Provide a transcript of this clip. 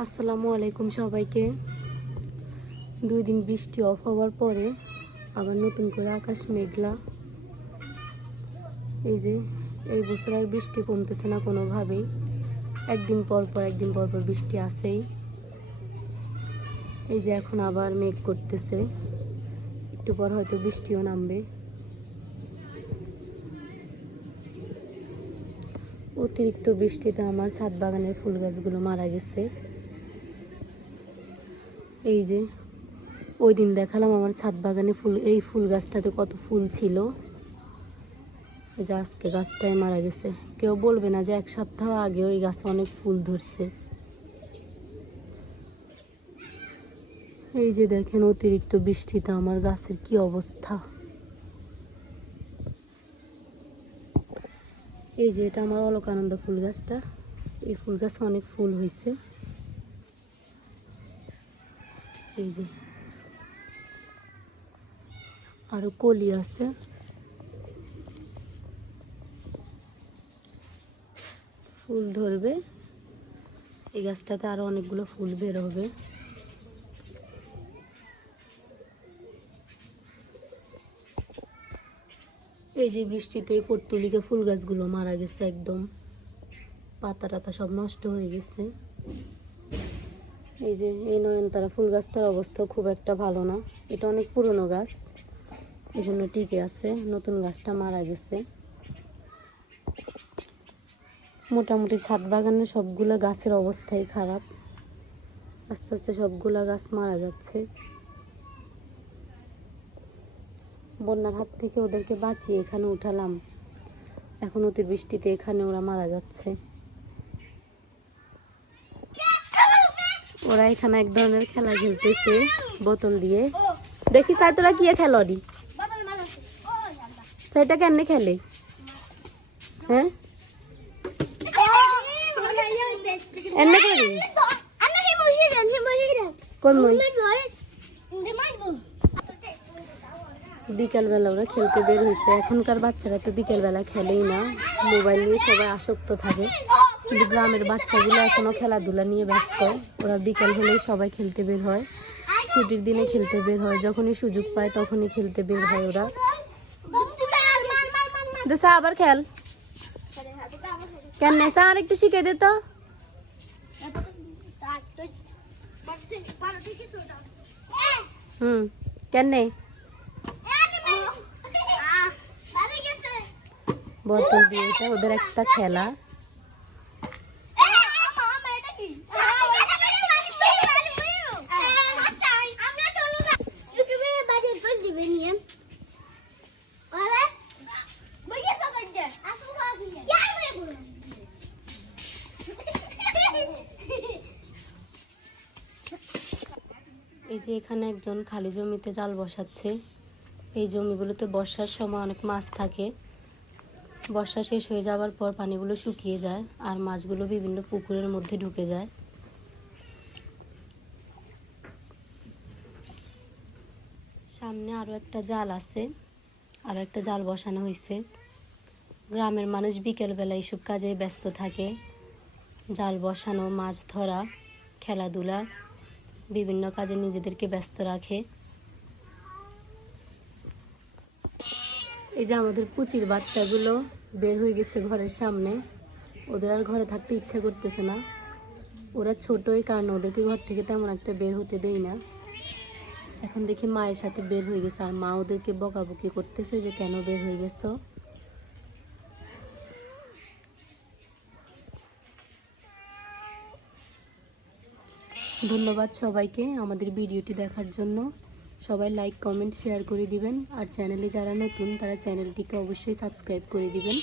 আসসালামু আলাইকুম সবাইকে। 2 দিন বৃষ্টি অফ হওয়ার পরে আবার নতুন করে আকাশ মেঘলা। এই যে এই বছর আর বৃষ্টি কমতেছে না কোনোভাবেই। একদিন পর পর বৃষ্টি আসেই। এই যে এখন আবার মেঘ করতেছে, একটু পর হয়তো বৃষ্টিও নামবে। অতিরিক্ত বৃষ্টিতে আমার ছাদ বাগানের ফুল গাছগুলো মারা গেছে। এই যে ওই দিন দেখালাম আমার ছাদ বাগানে এই ফুল গাছটাতে কত ফুল ছিল। এই যে আজকে গাছটাই মারা গেছে। কেউ বলবে না যে 1 সপ্তাহ আগে ওই গাছে অনেক ফুল ধরছে। এই যে দেখেন অতিরিক্ত বৃষ্টিতে আমার গাছের কি অবস্থা। এই যে এটা আমার অলকানন্দা ফুল গাছটা। এই ফুল গাছে অনেক ফুল হয়েছে। এই যে আরো কলি আছে। ফুল ধরবে, এই গাছটাতে আরো অনেকগুলো ফুল বের হবে। এই যে বৃষ্টিতে পর্তুলিকা ফুল গাছগুলো মারা গেছে, একদম পাতা টাতা সব নষ্ট হয়ে গেছে। এই যে এই নয়নতারা ফুল গাছটার অবস্থা খুব একটা ভালো না। এটা অনেক পুরনো গাছ, এই জন্য টিকে আছে। নতুন গাছটা মারা গেছে। মোটামুটি ছাদ বাগানের সবগুলো গাছের অবস্থাই খারাপ। আস্তে আস্তে সবগুলা গাছ মারা যাচ্ছে। বন্যার হাত থেকে ওদেরকে বাঁচিয়ে এখানে উঠালাম, এখন অতিবৃষ্টিতে এখানে ওরা মারা যাচ্ছে। ওরা এখানে এক ধরনের খেলা খেলতেছে বোতল দিয়ে। দেখি সাই তোরা কি খেলি, সেটা কেমনে খেলে? হ্যাঁ এমনি করি কোন মই বিকালবেলা ওরা খেলতে বের হয়েছে। এখনকার বাচ্চারা তো বিকেলবেলা খেলেই না, মোবাইল নিয়ে সবাই আসক্ত থাকে। কিন্তু গ্রামের বাচ্চাগুলো এখনো খেলাধুলা নিয়ে ব্যস্ত। ওরা বিকেল হলেই সবাই খেলতে বের হয়, ছুটির দিনে খেলতে বের হয়, যখনই সুযোগ পায় তখনই খেলতে বের হয় ওরা। দেশা আবার খেল কেন নেশা আর একটু শিখে দে তো। কেন বোতল দিয়ে, এটা ওদের একটা খেলা। এই যে এখানে একজন খালি জমিতে জাল বসাচ্ছে। এই জমিগুলোতে বর্ষার সময় অনেক মাছ থাকে। বর্ষা শেষ হয়ে যাওয়ার পর পানিগুলো শুকিয়ে যায় আর মাছগুলো বিভিন্ন পুকুরের মধ্যে ঢুকে যায়। সামনে আরো একটা জাল আছে, আরো একটা জাল বসানো হয়েছে। গ্রামের মানুষ বিকেলবেলা এইসব কাজে ব্যস্ত থাকে। জাল বসানো, মাছ ধরা, খেলাধুলা, বিভিন্ন কাজে নিজেদেরকে ব্যস্ত রাখে। এই যে আমাদের পুচির বাচ্চাগুলো বের হয়ে গেছে ঘরের সামনে। ওদের আর ঘরে থাকতে ইচ্ছে করতেছে না। ওরা ছোটই কারণ ওদেরকে ঘর থেকে তেমন একটা বের হতে দেই না। এখন দেখি মায়ের সাথে বের হয়ে গেছে, আর মা ওদেরকে বকাবকি করতেছে যে কেন বের হয়ে গেছো। ধন্যবাদ সবাইকে আমাদের ভিডিওটি দেখার জন্য। সবাই লাইক, কমেন্ট, শেয়ার করে দিবেন। আর চ্যানেলে যারা নতুন তারা চ্যানেলটিকে অবশ্যই সাবস্ক্রাইব করে দিবেন।